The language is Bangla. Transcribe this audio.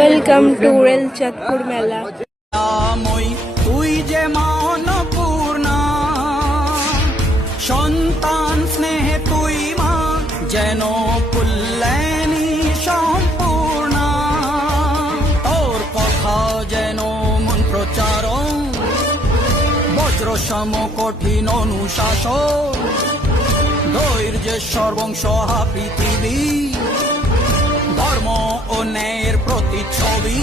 ওয়েলকাম টু রেলচাঁদপুর মেলা। তুই যে মনপূর্ণা, সন্তান স্নেহে তুই মা, যেন কল্যাণী সম্পূর্ণা। তোর কথা যেন মন্ত্রচারণ, বজ্র সম কঠিন অনুশাসন, ধৈর্যের সর্বংসহা পৃথিবী, ধর্ম ও ন্যায়ের প্রতিচ্ছবি।